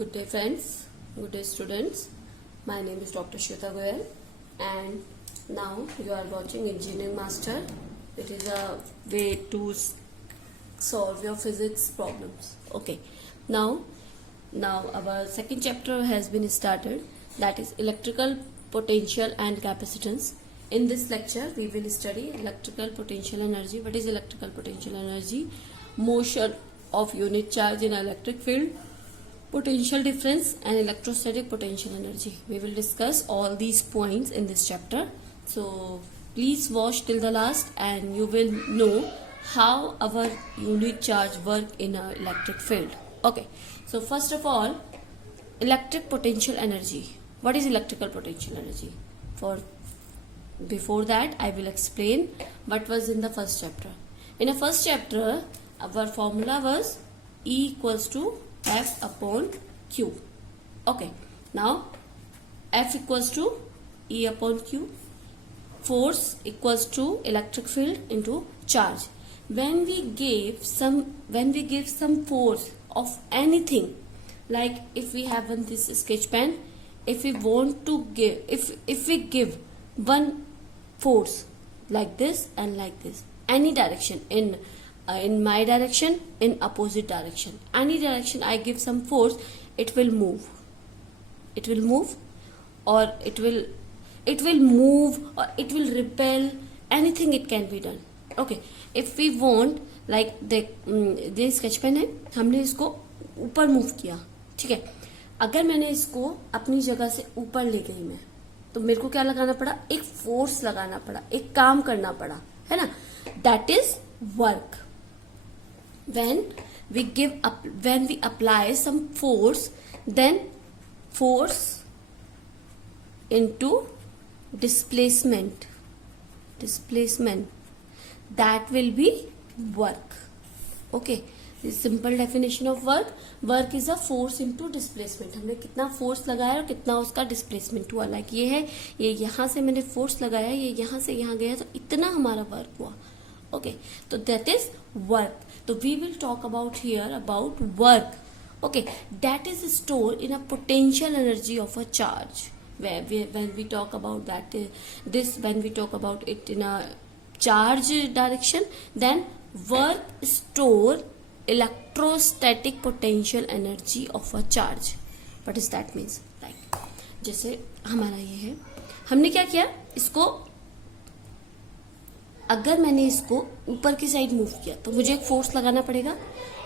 Good day friends, good day students. My name is Dr. Shweta Goyal and now you are watching Engineering Master. It is a way to solve your physics problems. Okay, now our second chapter has been started, that is electrical potential and capacitance. In this lecture we will study electrical potential energy. What is electrical potential energy? Motion of unit charge in electric field, potential difference and electrostatic potential energy. We will discuss all these points in this chapter. So please watch till the last and you will know how our unit charge work in our electric field. Okay, so first of all, electric potential energy. What is electrical potential energy? Before that I will explain what was in the first chapter. In the first chapter our formula was E equals to F upon Q. Okay, now F equals to E upon Q. Force equals to electric field into charge. When we give some force of anything, like if we have this sketch pen, if we want to give, if we give one force like this and like this, any direction, in my direction, in opposite direction, any direction I give some force, it will move, or it will move, or it will repel, anything it can be done. Okay, if we want, like this sketch pen है, हमने इसको ऊपर move किया, ठीक है. अगर मैंने इसको अपनी जगह से ऊपर ले गई मैं, तो मेरे को क्या लगाना पड़ा? एक फोर्स लगाना पड़ा, एक काम करना पड़ा, है ना. That is work. when we apply some force, then force into displacement, that will be work. Okay, this simple definition of work is a force into displacement. हमने कितना फोर्स लगाया और कितना उसका डिस्प्लेसमेंट हुआ. लाइक ये है, ये यहाँ से मैंने फोर्स लगाया, ये यहाँ से यहाँ गया, तो इतना हमारा वर्क हुआ. Okay, so that is work. So we will talk about here about work. Okay, that is stored in a potential energy of a charge. When we talk about that, when we talk about it in a charge direction, then work store electrostatic potential energy of a charge. What does that means? Like जैसे हमारा ये है, हमने क्या किया, इसको अगर मैंने इसको ऊपर की साइड मूव किया तो मुझे एक फोर्स लगाना पड़ेगा,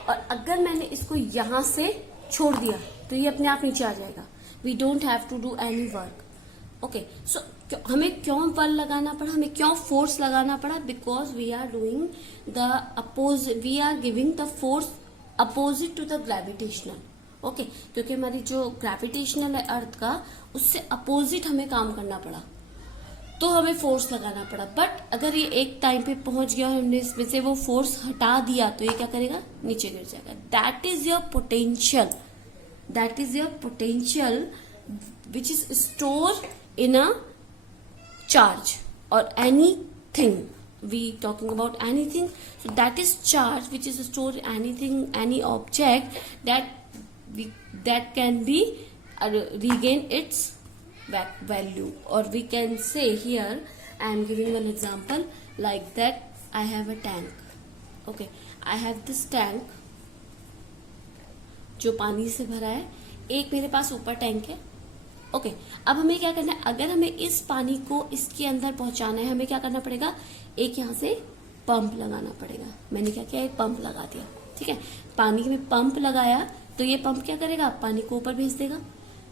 और अगर मैंने इसको यहां से छोड़ दिया तो ये अपने आप नीचे आ जाएगा. We don't have to do any work. Okay, so हमें क्यों बल लगाना पड़ा, हमें क्यों फोर्स लगाना पड़ा? Because we are doing we are giving the force opposite to the gravitational. Okay, क्योंकि हमारी जो ग्रेविटेशनल है अर्थ का, उससे अपोजिट हमें काम करना पड़ा, तो हमें फोर्स लगाना पड़ा. बट अगर ये एक टाइम पे पहुंच गया और हमने इसमें से वो फोर्स हटा दिया तो ये क्या करेगा? नीचे गिर जाएगा. That is your potential which is store in a charge और anything. We talking about anything, so that is charge which is store anything, any object that can be regain its value. Or we can say here, I am giving one example like that. I have a tank. Okay, I have this tank जो पानी से भरा है. एक मेरे पास ऊपर tank है. Okay, अब हमें क्या करना है? अगर हमें इस पानी को इसके अंदर पहुंचाना है, हमें क्या करना पड़ेगा? एक यहाँ से पंप लगाना पड़ेगा. मैंने क्या किया? एक पंप लगा दिया. ठीक है, पानी में पंप लगाया तो ये पंप क्या करेगा? पानी को ऊपर भेज देगा.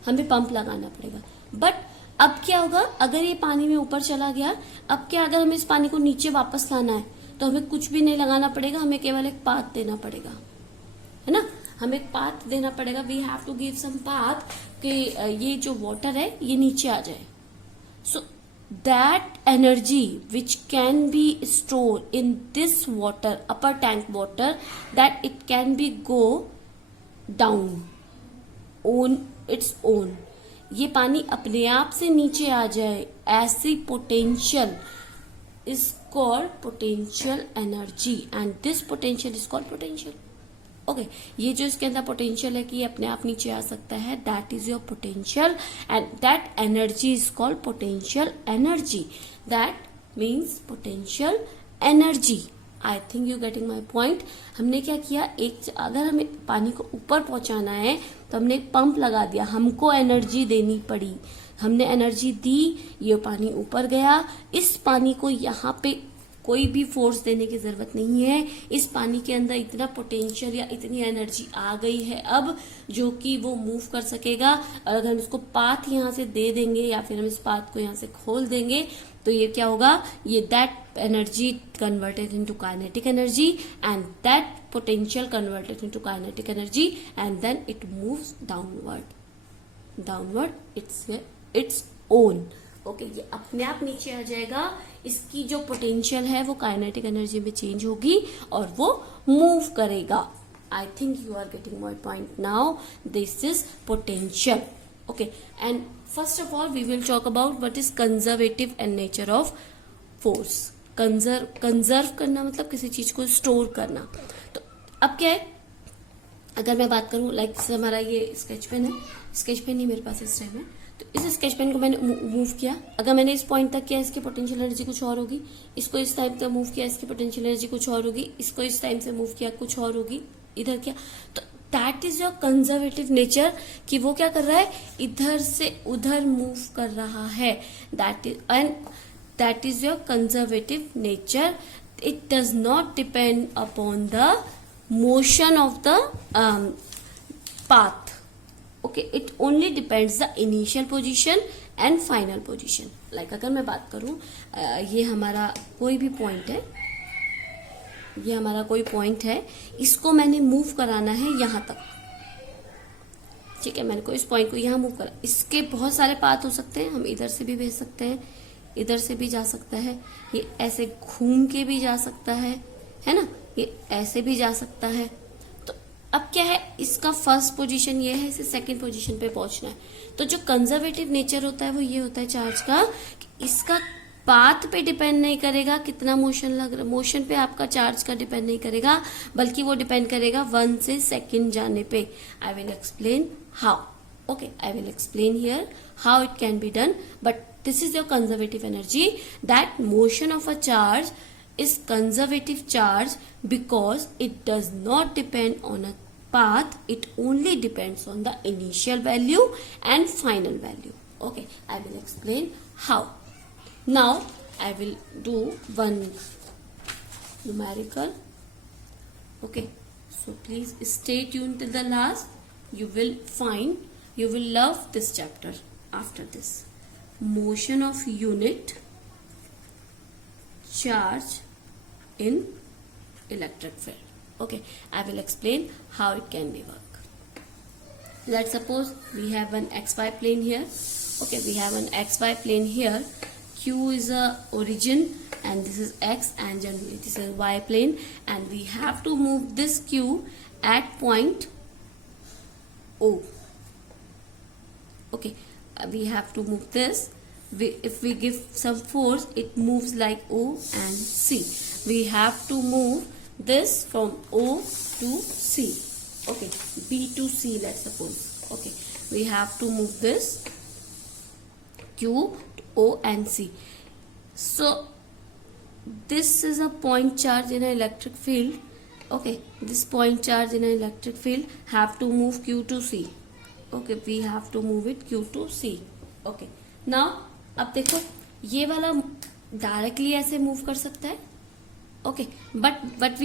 हमें पंप लगाना पड़ेगा. बट अब क्या होगा? अगर ये पानी में ऊपर चला गया, अब क्या, अगर हमें इस पानी को नीचे वापस लाना है तो हमें कुछ भी नहीं लगाना पड़ेगा, हमें केवल एक पाथ देना पड़ेगा, है ना. हमें एक पाथ देना पड़ेगा. We have to give some path कि ये जो वाटर है ये नीचे आ जाए. So that energy which can be store in this water, upper tank water, that it can be go down on its own. ये पानी अपने आप से नीचे आ जाए, ऐसी potential is called potential energy, and this potential is called potential. Okay ये जो इसके अंदर पोटेंशियल है कि ये अपने आप नीचे आ सकता है, that is your potential and that energy is called potential energy. That means potential energy. I think you getting my point. हमने क्या किया, अगर हमें पानी को ऊपर पहुंचाना है तो हमने एक पंप लगा दिया, हमको एनर्जी देनी पड़ी, हमने एनर्जी दी, ये पानी ऊपर गया. इस पानी को यहाँ पे कोई भी फोर्स देने की जरूरत नहीं है. इस पानी के अंदर इतना पोटेंशियल या इतनी एनर्जी आ गई है अब जो कि वो मूव कर सकेगा. और अगर हम इसको पाथ यहाँ से दे देंगे या फिर हम इस पाथ को यहाँ से खोल देंगे तो ये क्या होगा, ये that energy converted into kinetic energy and that potential converted into kinetic energy and then it moves downward its own. Okay ये अपने आप नीचे आ जाएगा. इसकी जो पोटेंशियल है वो काइनेटिक एनर्जी में चेंज होगी और वो मूव करेगा. I think you are getting my point now. This is potential. Okay and first of all we will talk about what is conservative and nature of force. Conserve करना मतलब किसी चीज को स्टोर करना. तो अब क्या है, अगर मैं बात करूं लाइक हमारा ये स्केच पेन है, स्केच पेन ही मेरे पास इस टाइम है, तो इस स्केच पेन को मैंने मूव किया. अगर मैंने इस पॉइंट तक किया इसकी पोटेंशियल एनर्जी कुछ और होगी. इसको इस टाइम तक मूव किया इसकी पोटेंशियल एनर्जी कुछ और होगी. इसको इस टाइम से मूव किया कुछ और होगी. इधर किया तो that is your conservative nature कि वो क्या कर रहा है, इधर से उधर मूव कर रहा है. That is your conservative nature. It does not depend upon the motion of the path. Okay, it only depends the initial position and final position. Like अगर मैं बात करूं ये हमारा कोई भी पॉइंट है, ये हमारा कोई पॉइंट है, इसको मैंने मूव कराना है यहां तक. ठीक है, मैंने को इस पॉइंट को यहां मूव करा. इसके बहुत सारे पाथ हो सकते हैं, हम इधर से भी भेज सकते हैं, इधर से भी जा सकता है, ये ऐसे घूम के भी जा सकता है ना, ये ऐसे भी जा सकता है. अब क्या है, इसका फर्स्ट पोजीशन ये है, इसे सेकंड पोजीशन पे पहुंचना है. तो जो कंजर्वेटिव नेचर होता है वो ये होता है चार्ज का कि इसका पाथ पे डिपेंड नहीं करेगा कितना मोशन लग रहा, मोशन पे आपका चार्ज का डिपेंड नहीं करेगा, बल्कि वो डिपेंड करेगा 1 से सेकंड जाने पे. I will explain how. Okay I will explain here how it can be done. But this is your conservative energy. That motion of a charge is conservative charge because it does not depend on a path. It only depends on the initial value and final value. Okay, I will explain how. Now I will do one numerical. Okay, so please stay tuned till the last. You will love this chapter after this. Motion of unit charge in electric field. Okay, I will explain how it can be work. Let's suppose we have an xy plane here. Okay, we have an xy plane here. Q is a origin and this is x, and generally this is y plane, and we have to move this Q at point O. Okay, we have to move this. If we give some force, it moves like O and C. We have to move this from O to C. Okay, B to C, let's suppose. Okay, we have to move this Q to O and C. So this is a point charge in an electric field. Okay, this point charge in an electric field have to move Q to C. Okay, we have to move it Q to C. Okay, now अब देखो ये वाला directly ऐसे move कर सकता है. Okay, but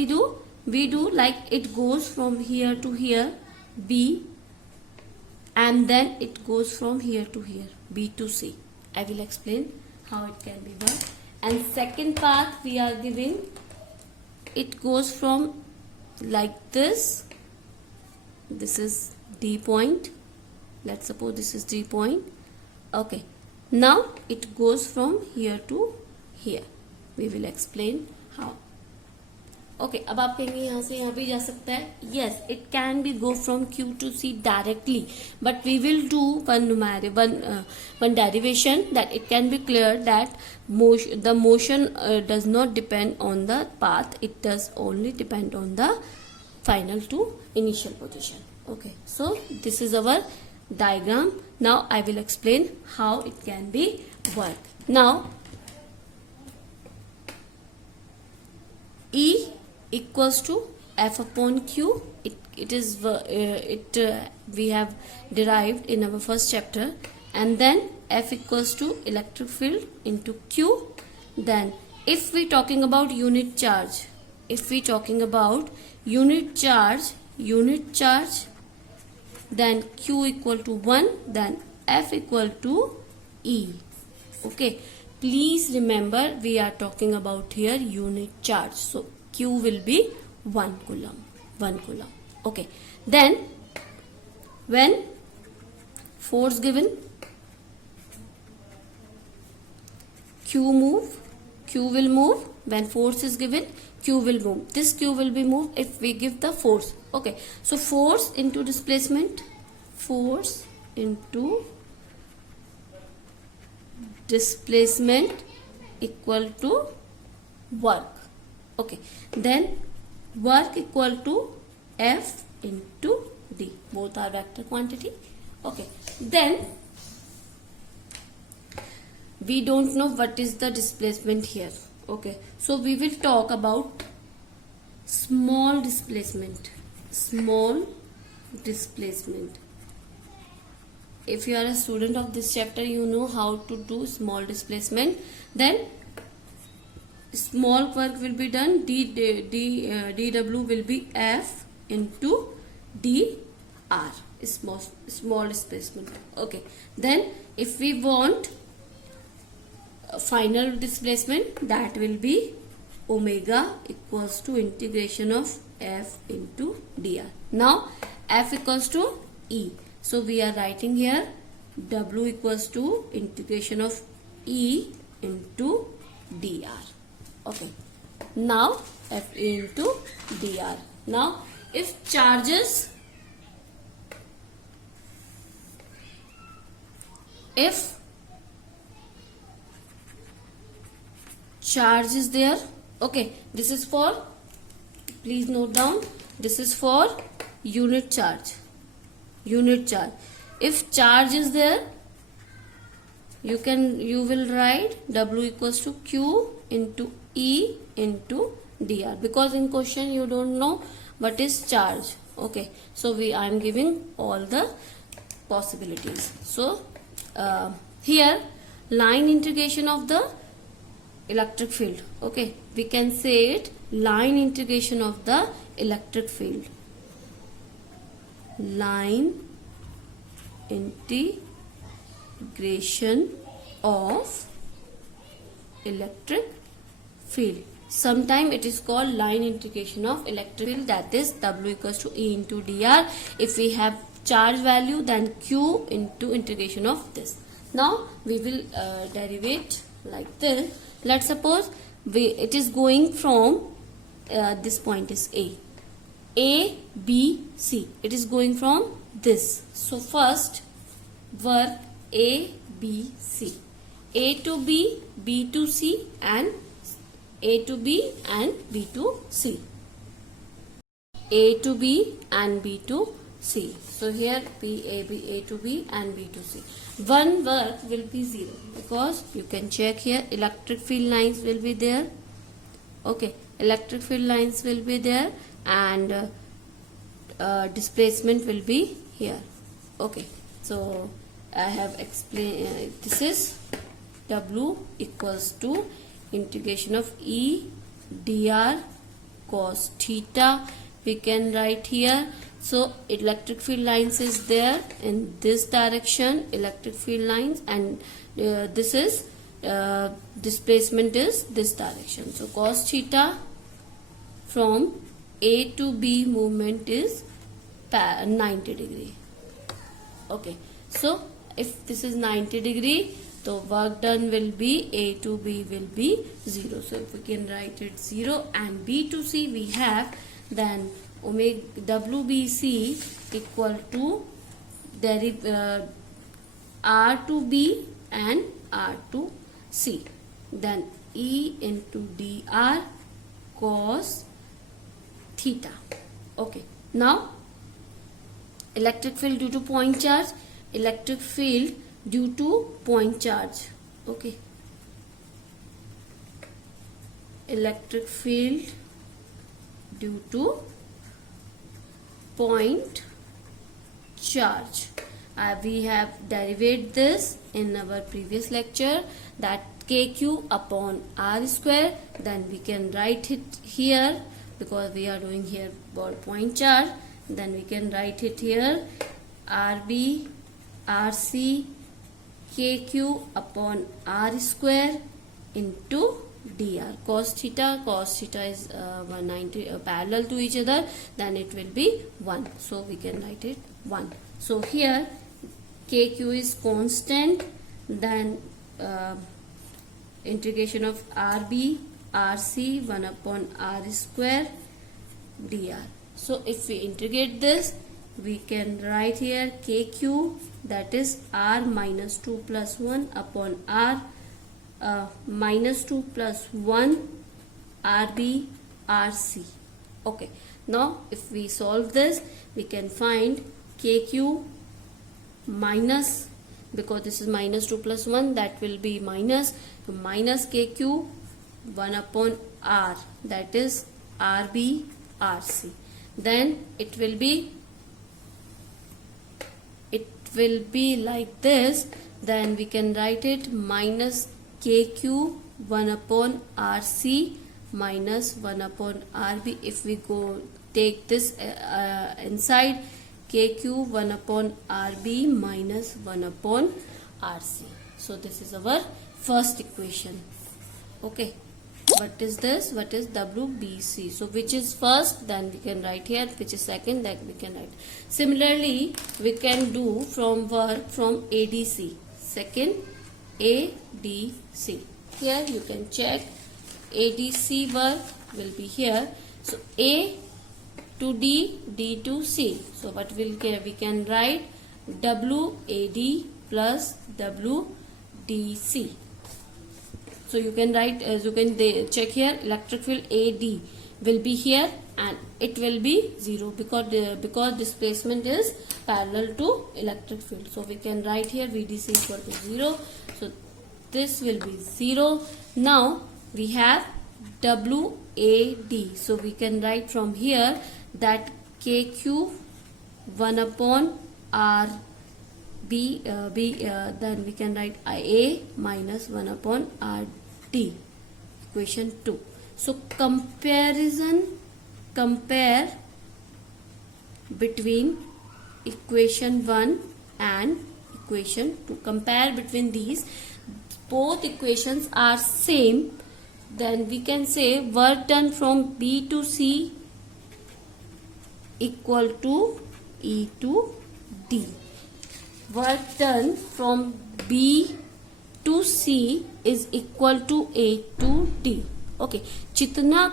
we do like it goes from here to here B, and then it goes from here to here B to C. I will explain how it can be done. And second path we are giving, it goes from like this. This is D point. Let's suppose this is D point. Okay, now it goes from here to here. We will explain how. Okay, अब आप कहेंगे यहाँ से यहाँ भी जा सकता है. Yes, it can be go from Q to C directly, but we will do one derivation that it can be clear that the motion does not depend on the path. It does only depend on the final to initial position. Okay, so this is our diagram. Now I will explain how it can be work. Now E equals to F upon Q. We have derived in our first chapter, and then F equals to electric field into Q. Then if we talking about unit charge, then Q equal to 1, then F equal to E. Okay, please remember we are talking about here unit charge, so Q will be 1 coulomb. Okay, then when force given, Q will move. When force is given, Q will move. This Q will be moved if we give the force. Okay, so force into displacement, equal to work. Okay, then work equal to F into D. Both are vector quantity. Okay, then we don't know what is the displacement here. Okay, so we will talk about small displacement. If you are a student of this chapter, you know how to do small displacement. Then small work will be done. dW will be F into dr, small displacement. Okay, then if we want final displacement, that will be omega equals to integration of F into dr. Now F equals to E, so we are writing here W equals to integration of E into dr. Okay, now F into dr. Now if charge is there, okay, this is for, please note down, this is for unit charge. If charge is there, you will write W equals to Q into E into dr, because in question you don't know what is charge. Okay, so I am giving all the possibilities. So here line integration of the electric field. Okay, we can say it line integration of the electric field. Line integration of electric field. Sometime it is called line integration of electric field, that is W equals to E into dr. If we have charge value, then Q into integration of this. Now we will derivate like this. Let's suppose it is going from this point is A, B, C. It is going from this. So first work A, B, C. A to B, B to C, and A to B and B to C. A to B and B to C. So here B, A, B, A to B and B to C. One work will be 0, because you can check here electric field lines will be there. Okay, electric field lines will be there, and displacement will be here. Okay, so I have explained this is W equals to integration of E dr cos theta. We can write here. So electric field lines is there in this direction, electric field lines, and this is displacement is this direction. So cos theta from A to B movement is 90 degree. Okay, so if this is 90 degree, so work done will be A to B will be 0. So if we can write it 0, and B to C we have, then omega WBC equal to R to B and R to C. Then E into dr cos theta. Okay. Now, electric field due to point charge. Electric field due to point charge. Okay. Electric field due to point charge. We have derived this in our previous lecture, that kq upon r square. Then we can write it here, because we are doing here about point charge. Then we can write it here, rb rc kq upon r square into dr. Cos theta is 190 parallel to each other, then it will be 1. So we can write it 1. So here kq is constant, then integration of rb rc 1 upon r square dr. So if we integrate this, we can write here kq, that is r minus 2 plus 1 upon r minus 2 plus 1 rb rc. Okay, now if we solve this, we can find kq minus, because this is minus 2 plus 1, that will be minus, so minus kq 1 upon r, that is rb rc. Then it will be like this. Then we can write it minus kq 1 upon rc minus 1 upon rb. If we go take this inside, kq 1 upon rb minus 1 upon rc. So this is our first equation. Okay, what is this? What is WBC? So which is first, then we can write here, which is second, that we can write. Similarly, we can do from work from ADC. Second, ADC. Here you can check ADC work will be here. So A to D, D to C. So what will we can write WAD plus WDC. So you can write, as you can check here, electric field AD will be here and it will be 0, because displacement is parallel to electric field. So we can write here VDC equal to 0. So this will be 0. Now we have WAD. So we can write from here that KQ 1 upon R B, then we can write IA minus 1 upon RD. Equation 2. So compare between equation 1 and equation 2. Compare between these. Both equations are same. Then we can say work done from B to C equal to E to D. Work done from B to C is equal to A to D. Okay जितना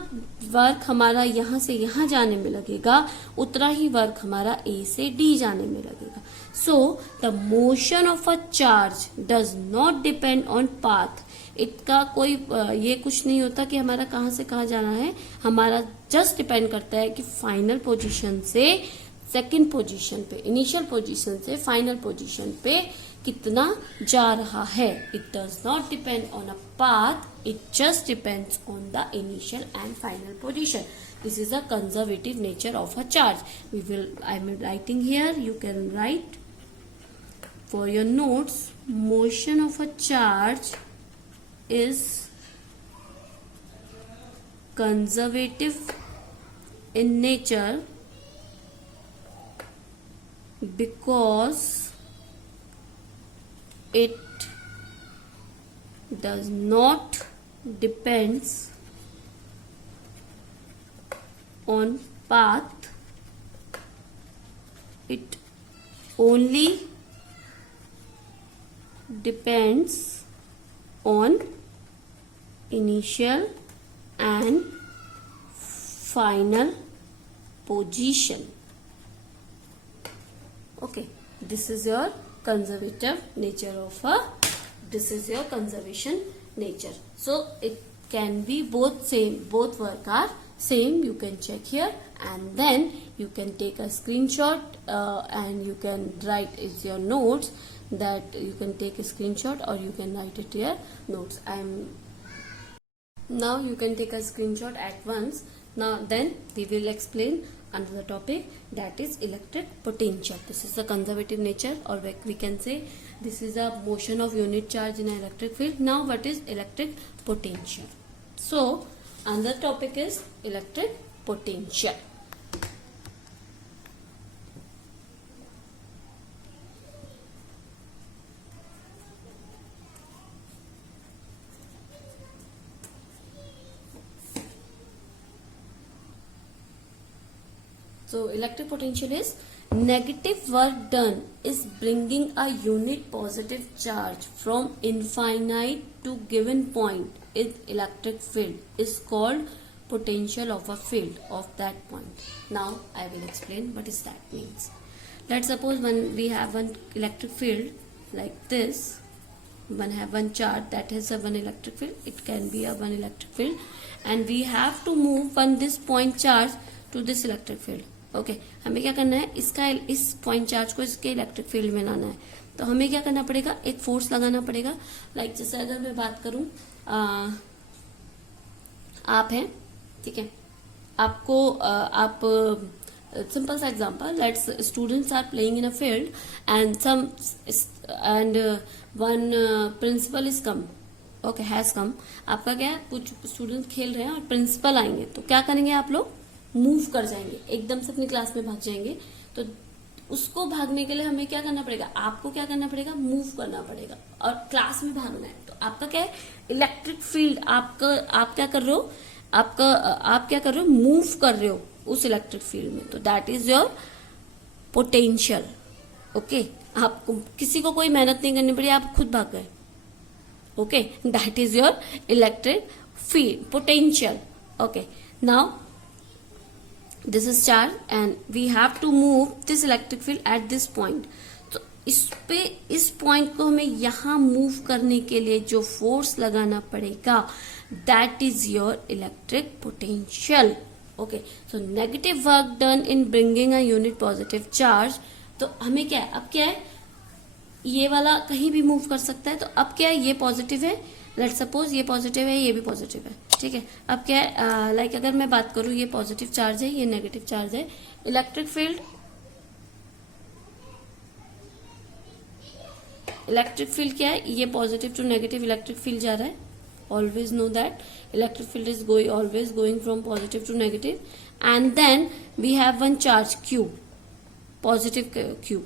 work हमारा यहाँ से यहाँ जाने में लगेगा, उतना ही work हमारा A से D जाने में लगेगा. So the motion of a charge does not depend on path. इसका कोई ये कुछ नहीं होता कि हमारा कहाँ से कहाँ जाना है. हमारा जस्ट डिपेंड करता है कि फाइनल पोजीशन से सेकंड पोजीशन पे, इनिशियल पोजीशन से फाइनल पोजीशन पे कितना जा रहा है. It does not depend on a path, it just depends on the initial and final position. This is a conservative nature of a charge. I am writing here, you can write for your notes. Motion of a charge is conservative in nature because it does not depends on path, it only depends on initial and final position. Okay, this is your conservative nature of a, this is your conservation nature. So it can be both same, both work are same you can check here, and then you can take a screenshot and you can write is your notes, that you can take a screenshot or you can write it your notes. Now you can take a screenshot at once. Now then we will explain another topic, that is electric potential. This is the conservative nature, or we can say this is a motion of unit charge in an electric field. Now what is electric potential? So another topic is electric potential. So electric potential is negative work done is bringing a unit positive charge from infinite to given point in electric field is called potential of a field of that point. Now I will explain what is that means. Let's suppose when we have one electric field like this, one charge that has a one electric field, it can be a one electric field, and we have to move one this point charge to this electric field. Okay हमें क्या करना है, इसका इस point charge को इसके electric field में लाना है, तो हमें क्या करना पड़ेगा, एक फोर्स लगाना पड़ेगा. लाइक जैसे अगर मैं बात करूं, आप हैं, ठीक है, आपको आप सिंपल सा example, let's students are playing in a field and one principal is come, okay has come. आपका क्या है, कुछ स्टूडेंट खेल रहे हैं और प्रिंसिपल आएंगे, तो क्या करेंगे आप लोग, मूव कर जाएंगे, एकदम से अपनी क्लास में भाग जाएंगे. तो उसको भागने के लिए हमें क्या करना पड़ेगा, आपको क्या करना पड़ेगा, मूव करना पड़ेगा और क्लास में भागना है. तो आपका क्या है, इलेक्ट्रिक फील्ड आपका, आप क्या कर रहे हो, आप क्या कर रहे हो, मूव कर रहे हो उस इलेक्ट्रिक फील्ड में. तो that is your potential. Okay, आपको किसी को कोई मेहनत नहीं करनी पड़ी, आप खुद भाग गए. Okay, that is your electric field potential. Okay, now this is charge and we have to move this electric field at this point. तो इस पॉइंट को हमें यहां मूव करने के लिए जो फोर्स लगाना पड़ेगा, that is your electric potential. Okay, so negative work done in bringing a unit positive charge. तो हमें क्या है, अब क्या है, ये वाला कहीं भी मूव कर सकता है. तो अब क्या है, ये पॉजिटिव है, लेट्स सपोज ये पॉजिटिव है, ये भी पॉजिटिव है, ठीक है. अब क्या है, लाइक अगर मैं बात करूं, ये पॉजिटिव चार्ज है, ये नेगेटिव चार्ज है. इलेक्ट्रिक फील्ड क्या है, ये positive to negative electric field जा रहा है. Always know that electric field is always going from positive to negative. And then we have one charge Q, positive Q.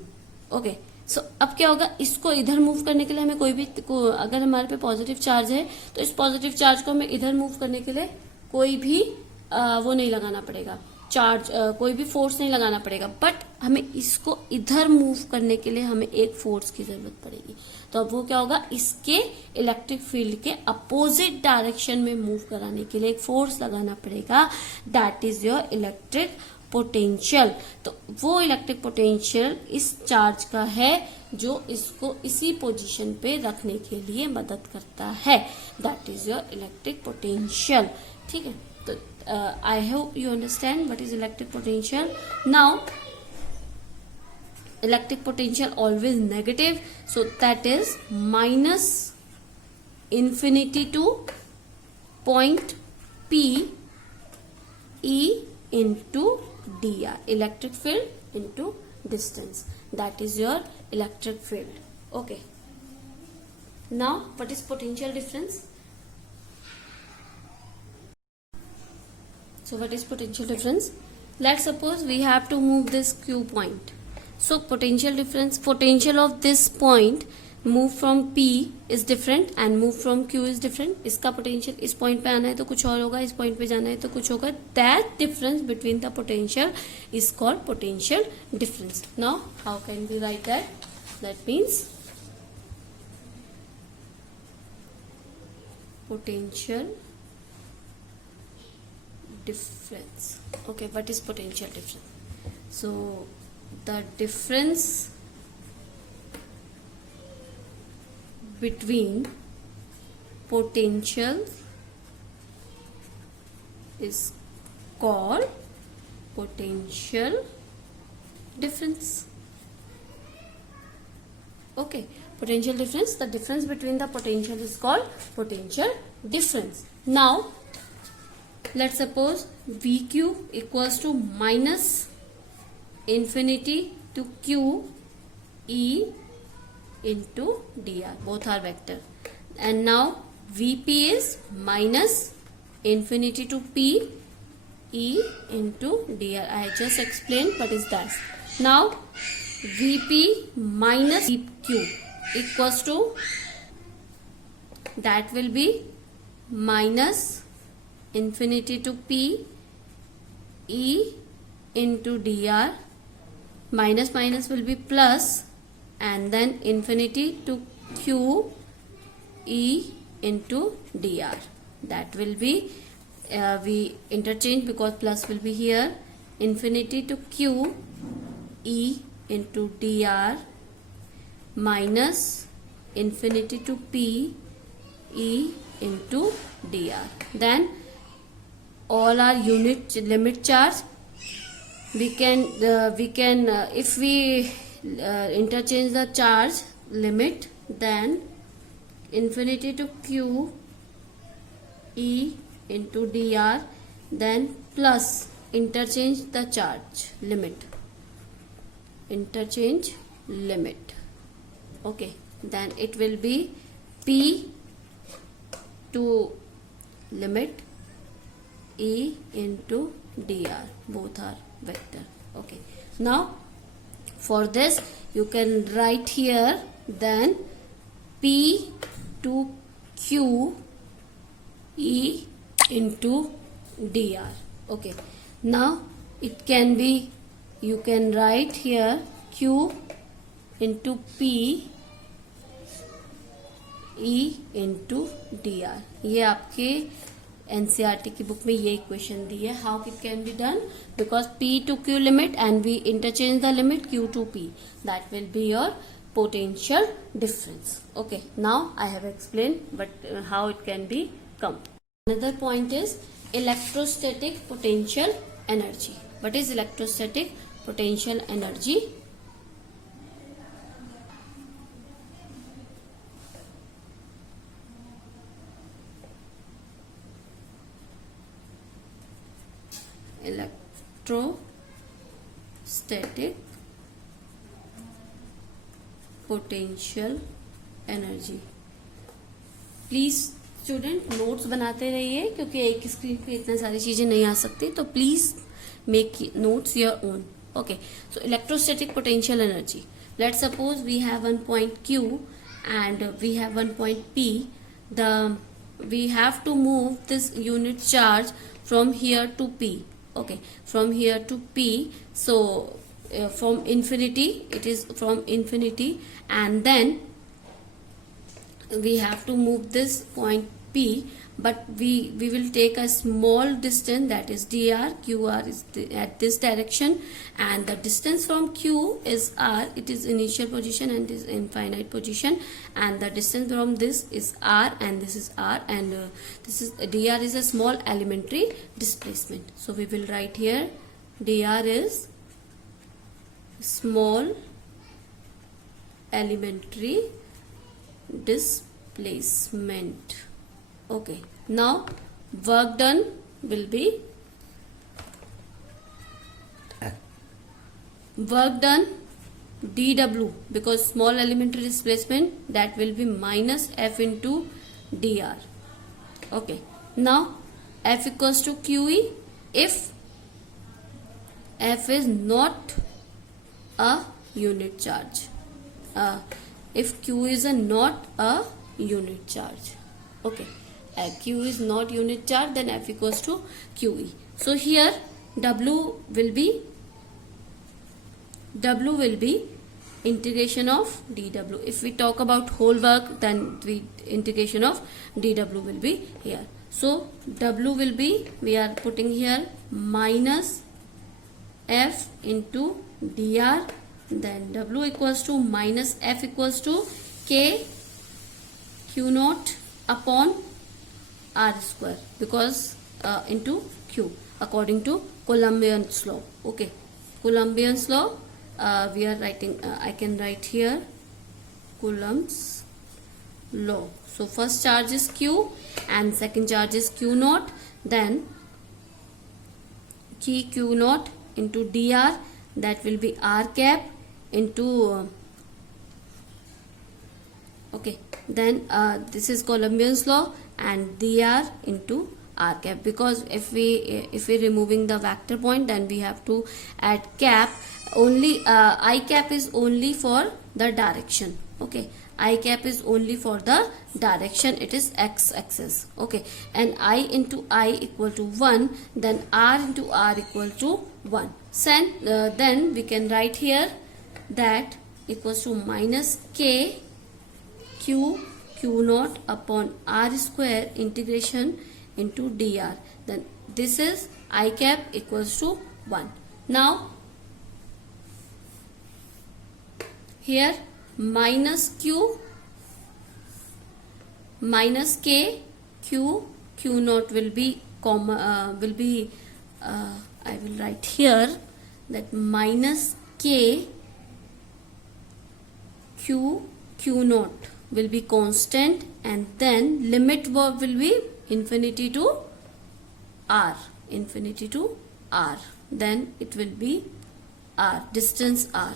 Okay, so अब क्या होगा, इसको इधर मूव करने के लिए हमें कोई भी अगर हमारे पे पॉजिटिव चार्ज है, तो इस पॉजिटिव चार्ज को हमें इधर मूव करने के लिए कोई भी वो नहीं लगाना पड़ेगा, चार्ज कोई भी फोर्स नहीं लगाना पड़ेगा. बट हमें इसको इधर मूव करने के लिए हमें एक फोर्स की जरूरत पड़ेगी. तो अब वो क्या होगा, इसके इलेक्ट्रिक फील्ड के अपोजिट डायरेक्शन में मूव कराने के लिए एक फोर्स लगाना पड़ेगा. That is your electric potential. तो वो इलेक्ट्रिक पोटेंशियल इस चार्ज का है जो इसको इसी पोजीशन पे रखने के लिए मदद करता है. That is your electric potential. ठीक है, तो I hope you understand what is electric potential. Now electric potential always negative, so that is minus infinity two point P E into dr, electric field into distance. That is your electric field. Okay, now what is potential difference? So what is potential difference? Let's suppose we have to move this Q point. So potential difference, potential of this point move from P is different and move from Q is different. इसका potential इस point पे आना है तो कुछ और होगा, इस point पे जाना है तो कुछ होगा. That difference between the potential is called potential difference. Now how can we write that? That means potential difference. Okay, what is potential difference? So the difference between potential is called potential difference. Okay, potential difference, the difference between the potential is called potential difference. Now let's suppose VQ equals to minus infinity to Q E into dr, both are vector, and now Vp is minus infinity to P E into dr. I just explained what is that. Now Vp minus Vq equals to, that will be minus infinity to P E into dr, minus minus will be plus, and then infinity to Q E into dr. That will be we interchange because plus will be here, infinity to Q E into dr minus infinity to P E into dr. Then all are unit limit charge. We can if we interchange the charge limit, then infinity to Q E into dr, then plus interchange the charge limit, interchange limit. Okay, then it will be P to limit E into dr, both are vector. Okay, now for this you can write here, then P to Q E into dr. Okay, now it can be, you can write here Q into P E into dr. ये आपके NCERT की book में ये equation दी है. How it can be done, because P to Q limit and we interchange the limit Q to P, that will be your potential difference. Okay, now I have explained how it can be come. Another point is electrostatic potential energy. What is electrostatic potential energy? Electrostatic potential energy. Please student notes बनाते रहिए, क्योंकि एक screen पे इतनी सारी चीजें नहीं आ सकती, तो please make notes your own. Okay, so electrostatic potential energy. Let's suppose we have one point Q and we have one point P. We have to move this unit charge from here to P. Okay, from here to P. So from infinity, it is from infinity, and then we have to move this point P, but we will take a small distance, that is dr. QR is at this direction, and the distance from Q is r. It is initial position and is infinite position, and the distance from this is r, and this is r, and this is dr is a small elementary displacement. So we will write here dr is small elementary displacement. Okay, now work done will be dw, because small elementary displacement, that will be minus f into dr. Okay, now f equals to QE if f is not a unit charge. If Q is not a unit charge. Okay, Q is not unit charge, then F equals to QE. So here W will be integration of dW. If we talk about whole work, then the integration of dW will be here. So W will be, we are putting here minus F into dr, then W equals to minus F equals to K Q naught upon R square, because into Q. according to Coulomb's law. Okay, Coulomb's law, we are writing, I can write here Coulomb's law. So first charge is Q and second charge is Q naught, then Q naught into dr, that will be r cap into okay, then this is Coulomb's law and dr into r cap, because if we removing the vector point, then we have to add cap. Only I cap is only for the direction. Okay, I cap is only for the direction, it is x axis. Okay, and I into I equal to 1, then r into r equal to 1. Then we can write here that equals to minus k q naught upon r square integration into dr. Then this is I cap equals to 1. Now here minus q minus k q naught will be I will write here that minus k q naught will be constant, and then limit verb will be infinity to r, then it will be r, distance r.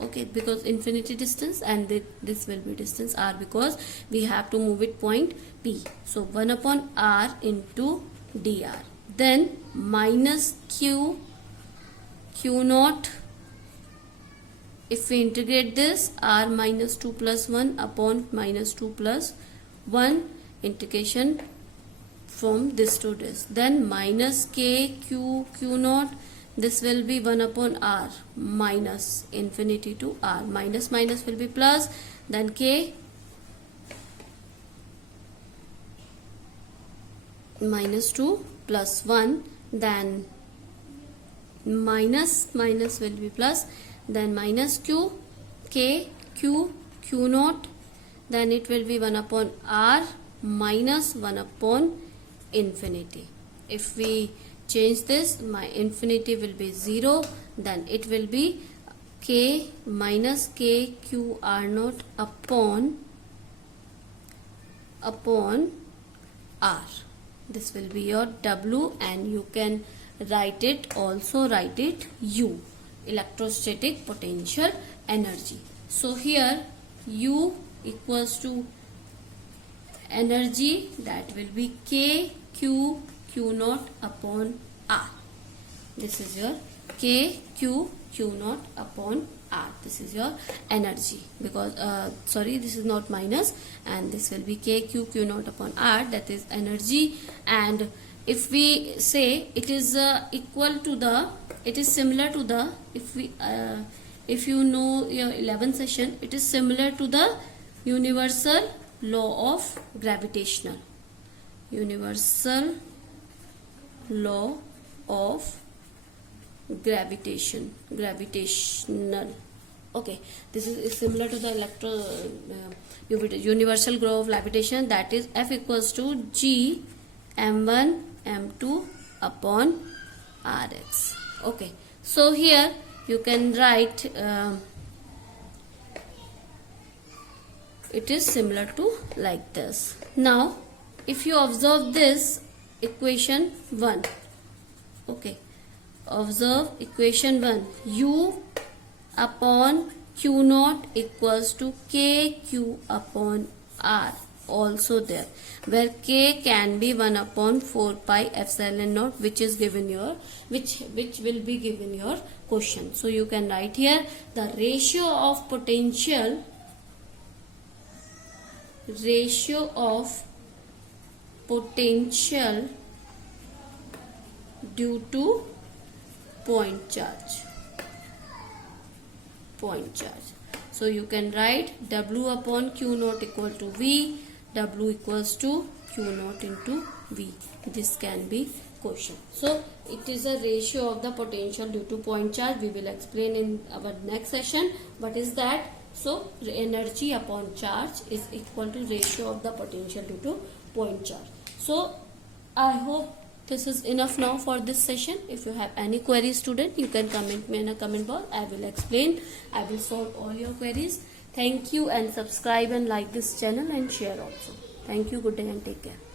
Okay, because infinity distance, and this will be distance r, because we have to move it point P. So 1 upon r into dr, then minus q naught, if we integrate this, r minus 2 plus 1 upon minus 2 plus 1, integration from this to this, then minus k q naught, this will be 1 upon r minus infinity to r, minus minus will be plus, then k minus 2 plus 1, then minus minus will be plus, then minus q naught, then it will be 1 upon r minus 1 upon infinity. If we change this, my infinity will be 0, then it will be k minus k q r naught upon r. This will be your W, and you can write it U, electrostatic potential energy. So here U equals to energy, that will be k q naught upon r. This is your k q naught upon r. This is your energy, because this is not minus, and this will be k q naught upon r, that is energy. And if we say it is equal to the, it is similar to the, if you know your 11th session, it is similar to the universal law of gravitational, law of gravitational. Okay, this is similar to the universal law of gravitation, that is F equals to G m1 m2 upon rx. Okay, so here you can write it is similar to like this. Now if you observe this equation 1, okay, observe equation 1, U upon Q naught equals to KQ upon R, also there, where K can be 1 upon 4 pi epsilon naught, which is given your, which will be given your question. So you can write here the ratio of potential due to point charge. So you can write W upon Q naught equal to V, W equals to Q naught into V. This can be question. So it is a ratio of the potential due to point charge. We will explain in our next session what is that. So energy upon charge is equal to ratio of the potential due to point charge. So I hope This is enough now for this session. If you have any queries, student, you can comment me in a comment box. I will explain. I will solve all your queries. Thank you, and subscribe and like this channel and share also. Thank you. Good day and take care.